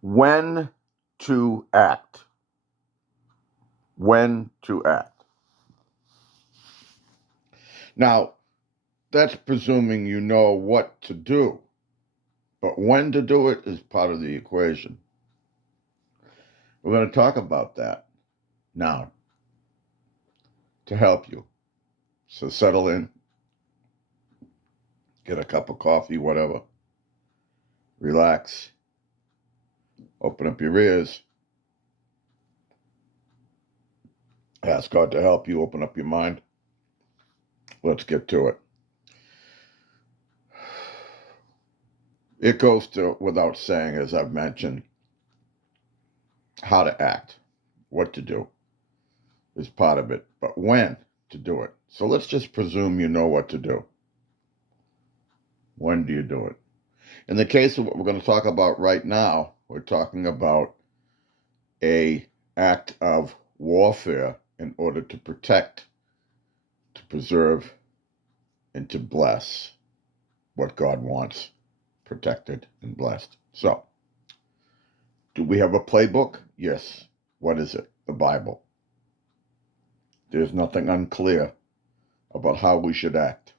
When to act. When to act. Now, that's presuming you know what to do, but when to do it is part of the equation. We're going to talk about that now to help you. So settle in, get a cup of coffee, whatever, relax, open up your ears, ask God to help you open up your mind. Let's get to it. It goes to without saying, as I've mentioned, how to act, what to do is part of it, but when to do it. So let's just presume you know what to do. When do you do it? In the case of what we're going to talk about right now, we're talking about a act of warfare in order to protect, to preserve, and to bless what God wants protected and blessed. So, do we have a playbook? Yes. What is it? The Bible. There's nothing unclear about how we should act.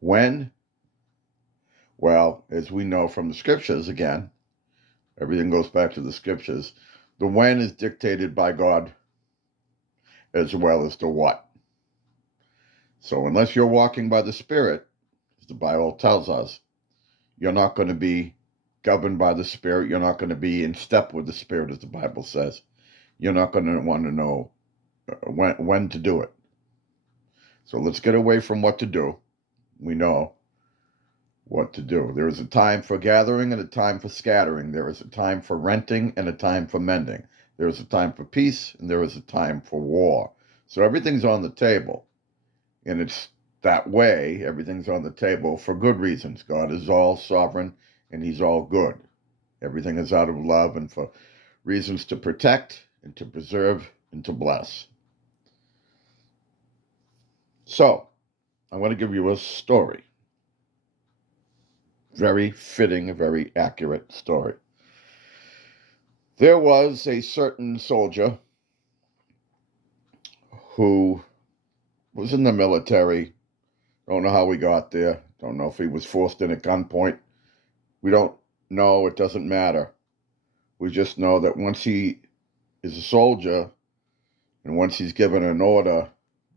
When? Well, as we know from the scriptures, again, everything goes back to the scriptures. The when is dictated by God as well as the what. So unless you're walking by the Spirit, as the Bible tells us, you're not going to be governed by the Spirit. You're not going to be in step with the Spirit, as the Bible says. You're not going to want to know when to do it. So let's get away from what to do. We know what to do. There is a time for gathering and a time for scattering. There is a time for renting and a time for mending. There is a time for peace and there is a time for war. So everything's on the table. And it's that way, everything's on the table for good reasons. God is all sovereign and he's all good. Everything is out of love and for reasons to protect and to preserve and to bless. So, I'm going to give you a story. Very fitting, a very accurate story. There was a certain soldier who was in the military. Don't know how he got there. Don't know if he was forced in at gunpoint. We don't know. It doesn't matter. We just know that once he is a soldier and once he's given an order,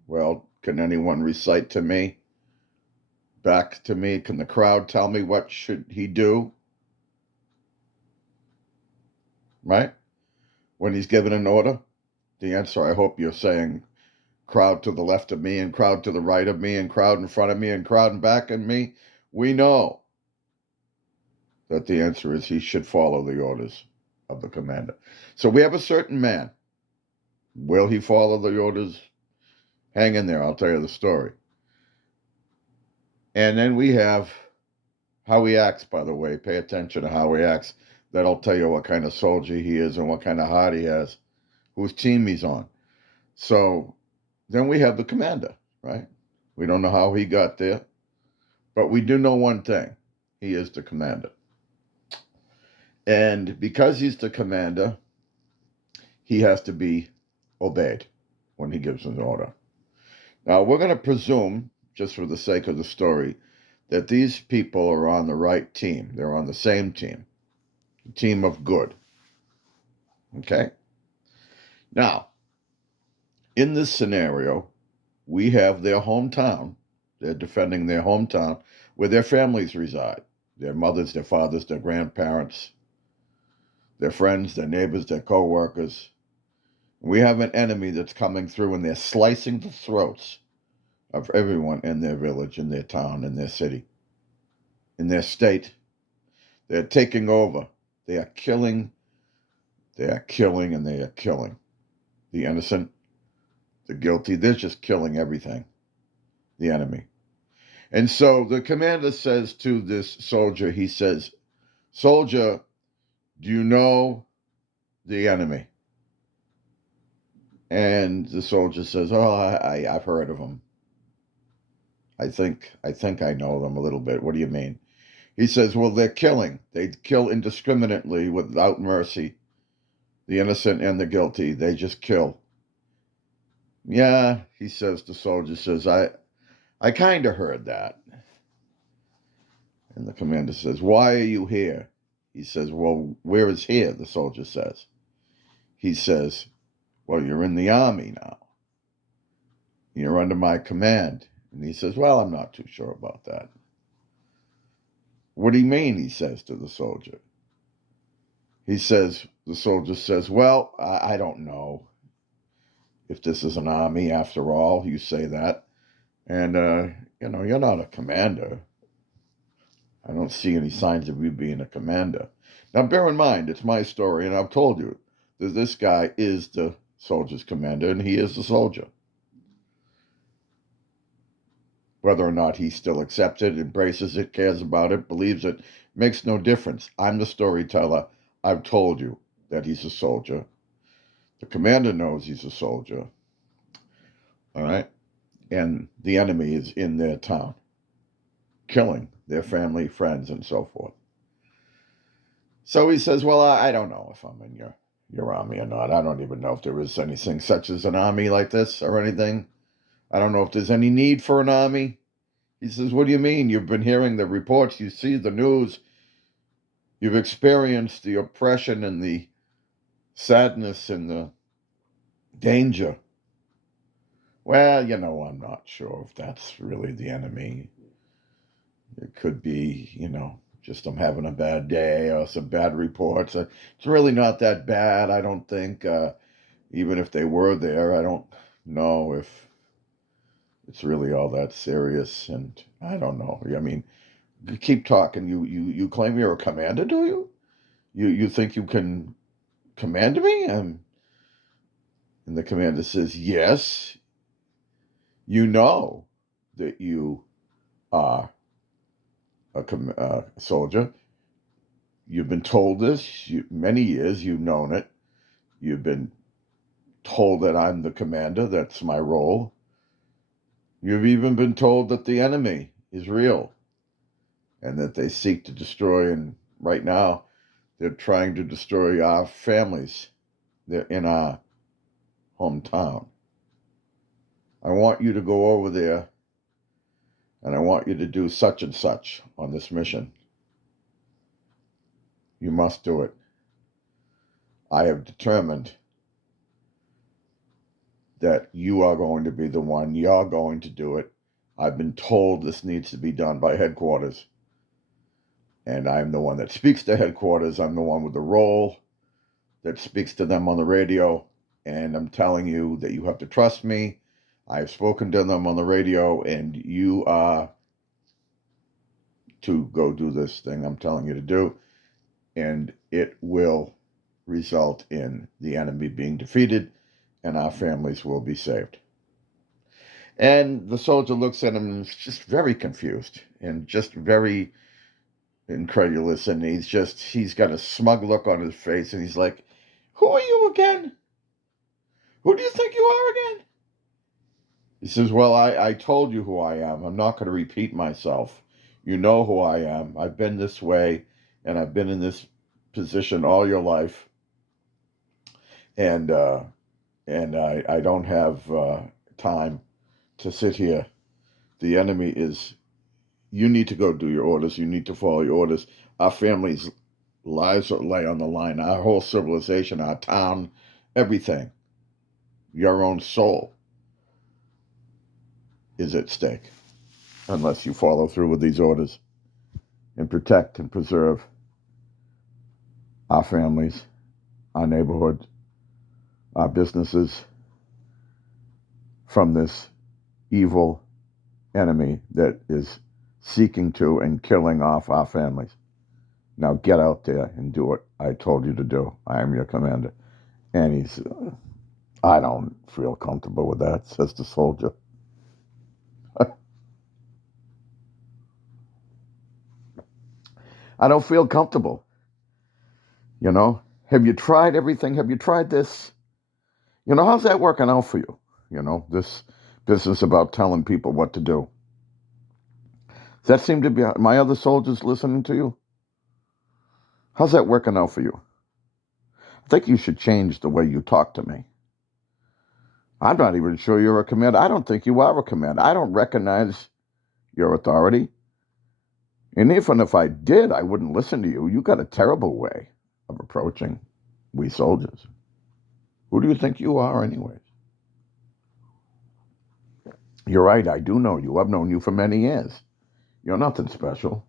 well, can anyone recite to me? Back to me? Can the crowd tell me what should he do? Right? When he's given an order? The answer, I hope you're saying, crowd to the left of me and crowd to the right of me and crowd in front of me and crowd in back of me. We know that the answer is he should follow the orders of the commander. So we have a certain man. Will he follow the orders? Hang in there, I'll tell you the story. And then we have how he acts, by the way. Pay attention to how he acts. That'll tell you what kind of soldier he is and what kind of heart he has, whose team he's on. So then we have the commander, right? We don't know how he got there, but we do know one thing. He is the commander. And because he's the commander, he has to be obeyed when he gives an order. Now, we're going to presume, just for the sake of the story, that these people are on the right team. They're on the same team, the team of good. Okay? Now, in this scenario, we have their hometown. They're defending their hometown where their families reside. Their mothers, their fathers, their grandparents, their friends, their neighbors, their co-workers. We have an enemy that's coming through and they're slicing the throats of everyone in their village, in their town, in their city, in their state. They're taking over. They are killing, and they are killing. The innocent, the guilty, they're just killing everything, the enemy. And so the commander says to this soldier, he says, "Soldier, do you know the enemy?" And the soldier says, "Oh, I've heard of them. I think I know them a little bit. What do you mean?" He says, well, they're killing. They kill indiscriminately without mercy. The innocent and the guilty, they just kill. Yeah, he says, the soldier says, I kind of heard that. And the commander says, why are you here? He says, well, where is here? The soldier says. He says, well, you're in the army now. You're under my command. And he says, well, I'm not too sure about that. What do you mean? He says to the soldier. The soldier says, well, I don't know if this is an army after all. You say that. And, you're not a commander. I don't see any signs of you being a commander. Now, bear in mind, it's my story, and I've told you that this guy is the soldier's commander, and he is the soldier. Whether or not he still accepts it, embraces it, cares about it, believes it, makes no difference. I'm the storyteller. I've told you that he's a soldier. The commander knows he's a soldier. All right? And the enemy is in their town, killing their family, friends, and so forth. So he says, well, I don't know if I'm in your army or not. I don't even know if there is anything such as an army like this or anything. I don't know if there's any need for an army. He says, what do you mean? You've been hearing the reports. You see the news. You've experienced the oppression and the sadness and the danger. Well, I'm not sure if that's really the enemy. It could be, just I'm having a bad day or some bad reports. It's really not that bad, I don't think. Even if they were there, I don't know if it's really all that serious. And I don't know. I mean, keep talking. You claim you're a commander, do you? You think you can command me? And the commander says, yes, you know that you are a soldier. You've been told this many years. You've known it. You've been told that I'm the commander. That's my role. You've even been told that the enemy is real and that they seek to destroy. And right now, they're trying to destroy our families. They're in our hometown. I want you to go over there and I want you to do such and such on this mission. You must do it. I have determined that you are going to be the one. You're going to do it. I've been told this needs to be done by headquarters. And I'm the one that speaks to headquarters. I'm the one with the role that speaks to them on the radio. And I'm telling you that you have to trust me. I've spoken to them on the radio, and you are to go do this thing I'm telling you to do. And it will result in the enemy being defeated, and our families will be saved. And the soldier looks at him and is just very confused and just very incredulous. And he's got a smug look on his face. And he's like, who are you again? Who do you think you are again? He says, well, I told you who I am. I'm not going to repeat myself. You know who I am. I've been this way, and I've been in this position all your life. And I don't have time to sit here. The enemy is, you need to go do your orders. You need to follow your orders. Our families' lives lay on the line. Our whole civilization, our town, everything. Your own soul is at stake unless you follow through with these orders and protect and preserve our families, our neighborhood, our businesses from this evil enemy that is seeking to and killing off our families. Now get out there and do what I told you to do. I am your commander. And he's, I don't feel comfortable with that, says the soldier. I don't feel comfortable. Have you tried everything? Have you tried this? How's that working out for you? This business about telling people what to do. Does that seem to be my other soldiers listening to you? How's that working out for you? I think you should change the way you talk to me. I'm not even sure you're a commander. I don't think you are a commander. I don't recognize your authority. And even if I did, I wouldn't listen to you. You got a terrible way of approaching we soldiers. Who do you think you are, anyways? You're right, I do know you. I've known you for many years. You're nothing special.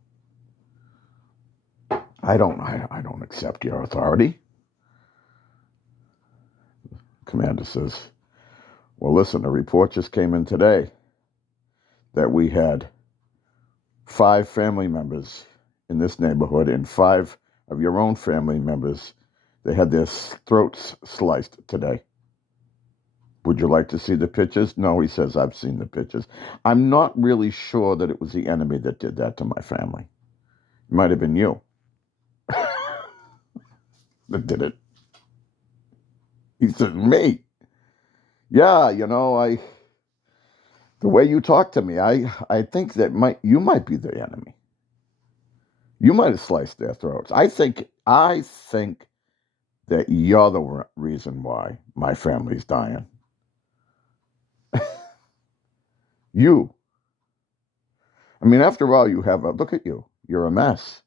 I don't accept your authority. Commander says, well, listen, a report just came in today that we had 5 family members in this neighborhood and 5 of your own family members, they had their throats sliced today. Would you like to see the pictures? No, he says, I've seen the pictures. I'm not really sure that it was the enemy that did that to my family. It might have been you that did it. He said, me? Yeah, the way you talk to me, I think that you might be the enemy. You might have sliced their throats. I think that you're the reason why my family's dying. You. I mean, after all, look at you. You're a mess.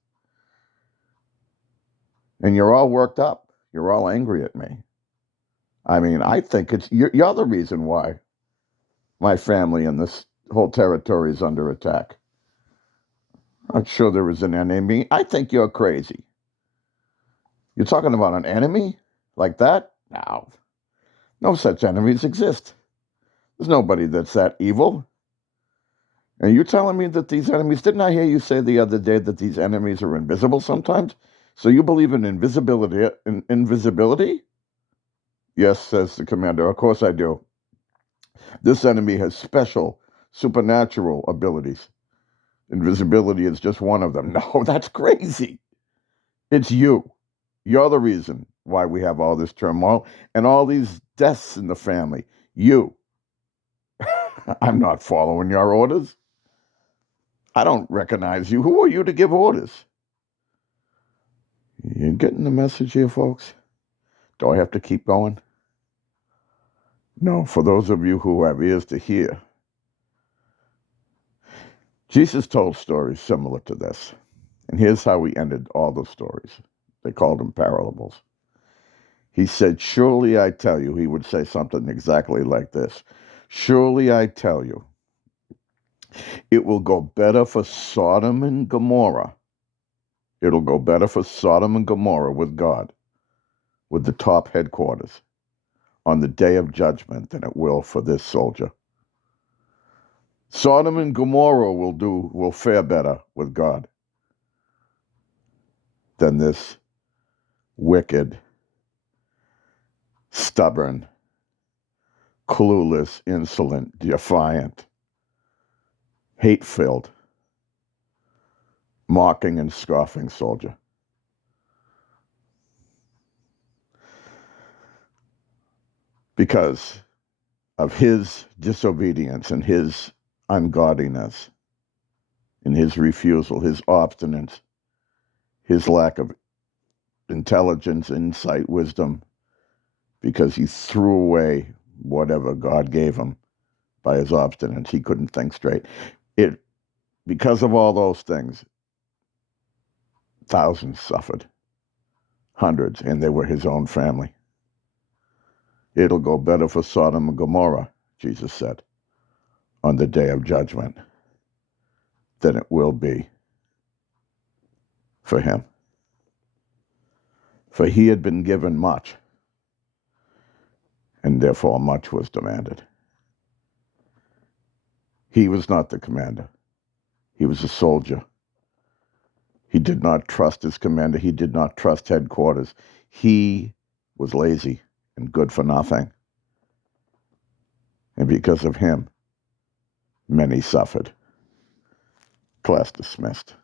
And you're all worked up. You're all angry at me. I mean, I think you're the reason why my family and this whole territory is under attack. I'm sure there is an enemy. I think you're crazy. You're talking about an enemy like that? No such enemies exist. There's nobody that's that evil. And you telling me that these enemies, didn't I hear you say the other day that these enemies are invisible sometimes? So you believe in invisibility? Yes, says the commander. Of course I do. This enemy has special supernatural abilities. Invisibility is just one of them. No, that's crazy. It's you. You're the reason why we have all this turmoil and all these deaths in the family. You. I'm not following your orders. I don't recognize you. Who are you to give orders? You getting the message here, folks? Do I have to keep going? No, for those of you who have ears to hear. Jesus told stories similar to this. And here's how he ended all the stories. They called them parables. He said, surely I tell you, he would say something exactly like this. Surely I tell you, it will go better for Sodom and Gomorrah. It'll go better for Sodom and Gomorrah with God, with the top headquarters, on the day of judgment than it will for this soldier. Sodom and Gomorrah will fare better with God than this wicked, stubborn, clueless, insolent, defiant, hate-filled, mocking and scoffing soldier. Because of his disobedience and his ungodliness and his refusal, his obstinance, his lack of intelligence, insight, wisdom, because he threw away whatever God gave him by his obstinance. He couldn't think straight. Because of all those things, thousands suffered, hundreds, and they were his own family. It'll go better for Sodom and Gomorrah, Jesus said, on the day of judgment than it will be for him. For he had been given much, and therefore much was demanded. He was not the commander. He was a soldier. He did not trust his commander. He did not trust headquarters. He was lazy and good for nothing. And because of him, many suffered. Class dismissed.